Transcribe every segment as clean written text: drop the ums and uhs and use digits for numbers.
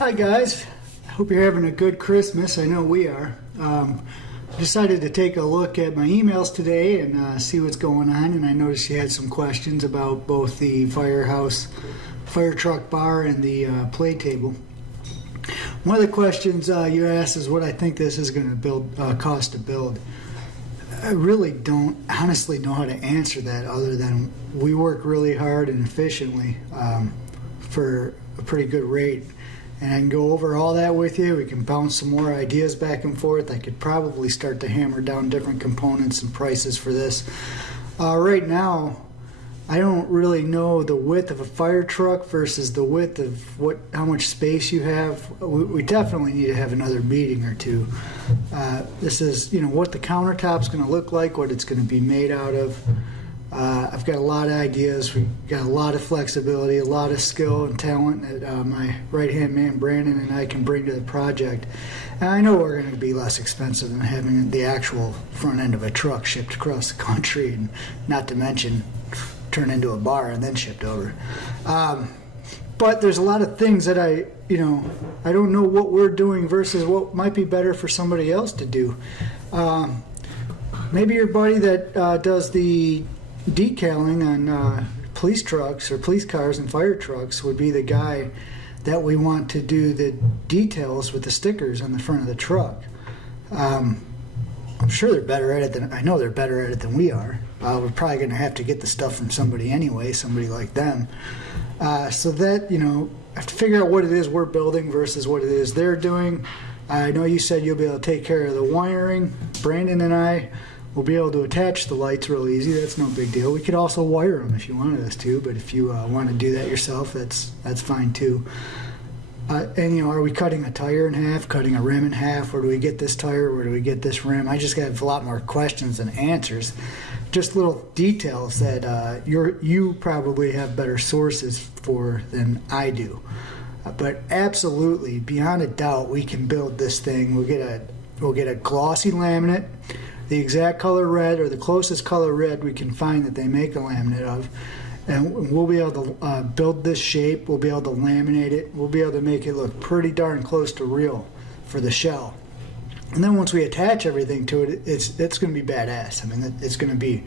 Hi guys, hope you're having a good Christmas. I know we are. Decided to take a look at my emails today and see what's going on, and I noticed you had some questions about both the firehouse fire truck bar and the play table. One of the questions you asked is what I think this is going to cost to build. I really don't honestly know how to answer that, other than we work really hard and efficiently for a pretty good rate. And I can go over all that with you. We can bounce some more ideas back and forth. I could probably start to hammer down different components and prices for this. Right now, I don't really know the width of a fire truck versus the width of how much space you have. We definitely need to have another meeting or two. This is, what the countertop's going to look like, what it's going to be made out of. I've got a lot of ideas. We've got a lot of flexibility, a lot of skill and talent that my right-hand man Brandon and I can bring to the project. And I know we're going to be less expensive than having the actual front end of a truck shipped across the country, and not to mention turn into a bar and then shipped over. But there's a lot of things that I don't know what we're doing versus what might be better for somebody else to do. Maybe your buddy that does the decaling on police trucks or police cars and fire trucks would be the guy that we want to do the details with the stickers on the front of the truck. I'm sure they're better at it I know they're better at it than we are. We're probably going to have to get the stuff from somebody anyway, somebody like them. So that, I have to figure out what it is we're building versus what it is they're doing. I know you said you'll be able to take care of the wiring. Brandon and I will be able to attach the lights real easy. That's no big deal. We could also wire them if you wanted us to, but if you want to do that yourself, that's fine too. And are we cutting a tire in half, cutting a rim in half? Where do we get this tire? Where do we get this rim? I just have a lot more questions than answers. Just little details that you probably have better sources for than I do. But absolutely, beyond a doubt, we can build this thing. We'll get a glossy laminate, the exact color red or the closest color red we can find that they make a laminate of. And we'll be able to build this shape. We'll be able to laminate it. We'll be able to make it look pretty darn close to real for the shell. And then once we attach everything to it, it's going to be badass. I mean, it's going to be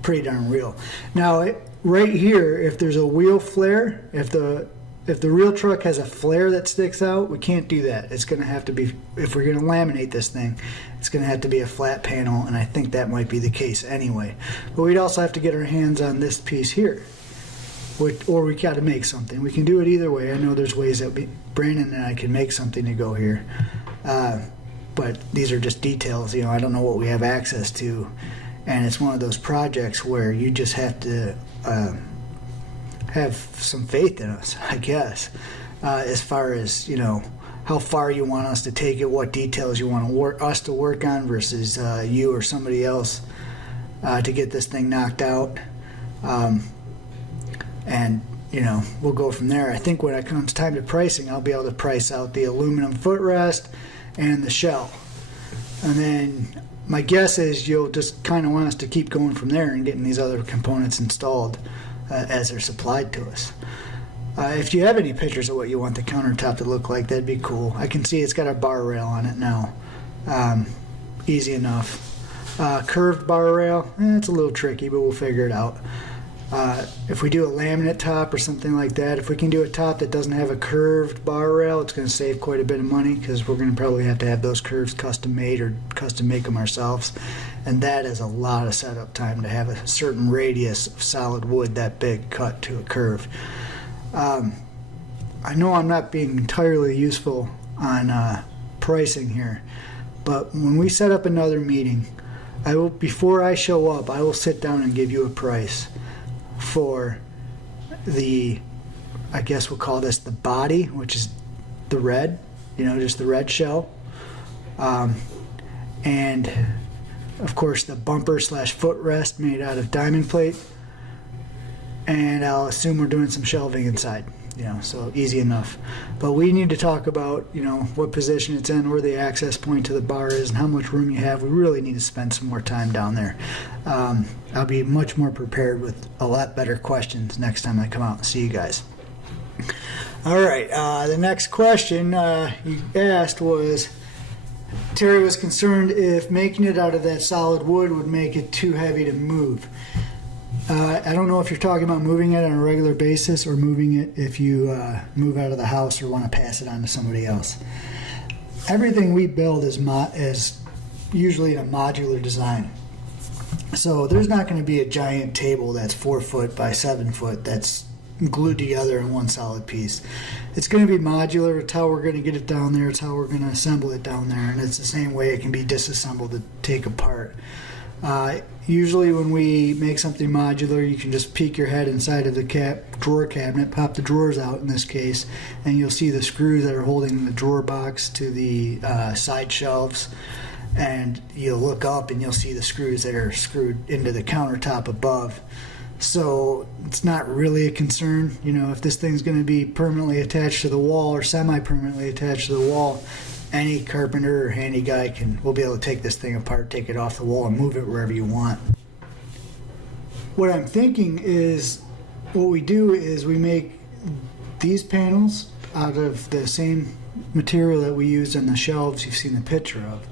pretty darn real. Now, right here, if there's a wheel flare, if the real truck has a flare that sticks out, we can't do that. It's going to have to be, if we're going to laminate this thing, it's going to have to be a flat panel, and I think that might be the case anyway. But we'd also have to get our hands on this piece here, or we got to make something. We can do it either way. I know there's ways that Brandon and I can make something to go here. But these are just details. I don't know what we have access to, and it's one of those projects where you just have to have some faith in us, I guess, as far as how far you want us to take it, what details you want us to work on versus you or somebody else to get this thing knocked out, and we'll go from there. I think when it comes time to pricing, I'll be able to price out the aluminum footrest and the shell, and then my guess is you'll just kind of want us to keep going from there and getting these other components installed as they're supplied to us. If you have any pictures of what you want the countertop to look like, that'd be cool. I can see it's got a bar rail on it now. Easy enough. Curved bar rail, it's a little tricky, but we'll figure it out. If we do a laminate top or something like that, if we can do a top that doesn't have a curved bar rail, it's going to save quite a bit of money, because we're going to probably have to have those curves custom made or custom make them ourselves, and that is a lot of setup time to have a certain radius of solid wood that big cut to a curve. I know I'm not being entirely useful on pricing here, but when we set up another meeting, before I show up, I will sit down and give you a price for I guess we'll call this the body, which is the red, just the red shell, and of course the bumper / footrest made out of diamond plate, and I'll assume we're doing some shelving inside. So easy enough. But we need to talk about, what position it's in, where the access point to the bar is, and how much room you have. We really need to spend some more time down there. I'll be much more prepared with a lot better questions next time I come out and see you guys. All right. The next question you asked was, Terry was concerned if making it out of that solid wood would make it too heavy to move. I don't know if you're talking about moving it on a regular basis or moving it if you move out of the house or want to pass it on to somebody else. Everything we build is usually in a modular design. So there's not going to be a giant table that's 4 foot by 7 foot that's glued together in one solid piece. It's going to be modular. It's how we're going to get it down there. It's how we're going to assemble it down there. And it's the same way it can be disassembled to take apart. Usually when we make something modular, you can just peek your head inside of the drawer cabinet, pop the drawers out in this case, and you'll see the screws that are holding the drawer box to the side shelves. And you'll look up and you'll see the screws that are screwed into the countertop above. So it's not really a concern. You know, if this thing's going to be permanently attached to the wall or semi-permanently attached to the wall, any carpenter or handy guy will be able to take this thing apart, take it off the wall, and move it wherever you want. What I'm thinking is, what we do is we make these panels out of the same material that we used on the shelves you've seen the picture of.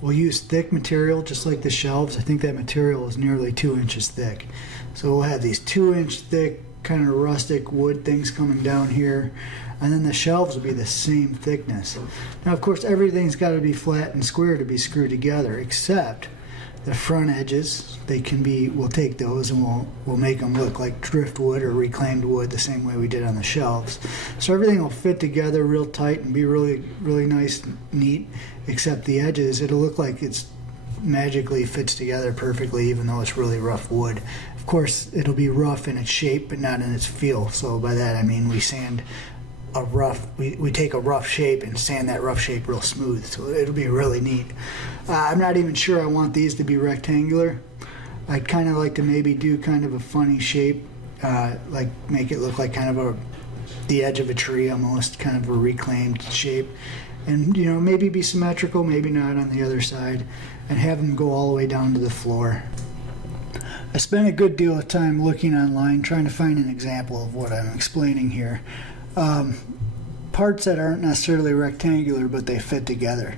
We'll use thick material just like the shelves. I think that material is nearly 2 inches thick. So we'll have these 2-inch thick kind of rustic wood things coming down here, and then the shelves will be the same thickness. Now of course everything's got to be flat and square to be screwed together, except the front edges. We'll take those and we'll make them look like driftwood or reclaimed wood the same way we did on the shelves. So everything will fit together real tight and be really, really nice and neat, except the edges. It'll look like it's magically fits together perfectly even though it's really rough wood. Of course it'll be rough in its shape but not in its feel. So by that I mean we take a rough shape and sand that rough shape real smooth, so it'll be really neat. I'm not even sure I want these to be rectangular. I'd kind of like to maybe do kind of a funny shape, like make it look like kind of the edge of a tree almost, kind of a reclaimed shape, and you know, maybe be symmetrical, maybe not on the other side, and have them go all the way down to the floor. I spent a good deal of time looking online trying to find an example of what I'm explaining here. Parts that aren't necessarily rectangular but they fit together.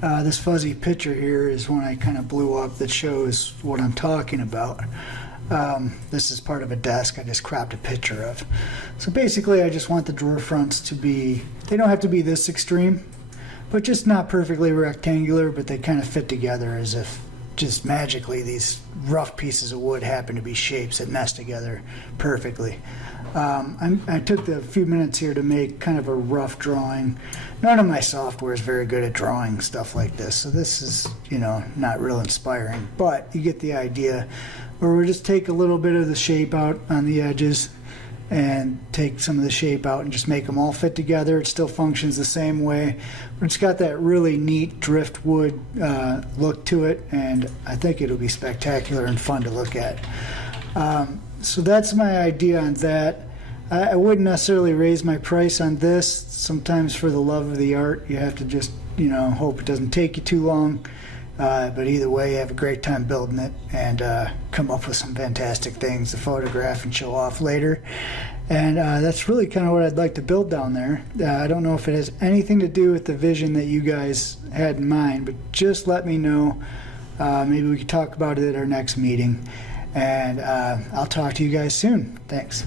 This fuzzy picture here is one I kind of blew up that shows what I'm talking about. This is part of a desk I just cropped a picture of. So basically I just want the drawer fronts to be, they don't have to be this extreme, but just not perfectly rectangular, but they kind of fit together as if just magically these rough pieces of wood happen to be shapes that mesh together perfectly. I took the few minutes here to make kind of a rough drawing. None of my software is very good at drawing stuff like this, so this is, you know, not real inspiring, but you get the idea, where we'll just take a little bit of the shape out on the edges and take some of the shape out and just make them all fit together. It still functions the same way, but it's got that really neat driftwood look to it, and I think it'll be spectacular and fun to look at. So that's my idea on that. I wouldn't necessarily raise my price on this. Sometimes for the love of the art, you have to just, you know, hope it doesn't take you too long. But either way, you have a great time building it and come up with some fantastic things to photograph and show off later. And that's really kind of what I'd like to build down there. I don't know if it has anything to do with the vision that you guys had in mind, but just let me know. Maybe we could talk about it at our next meeting. And I'll talk to you guys soon. Thanks.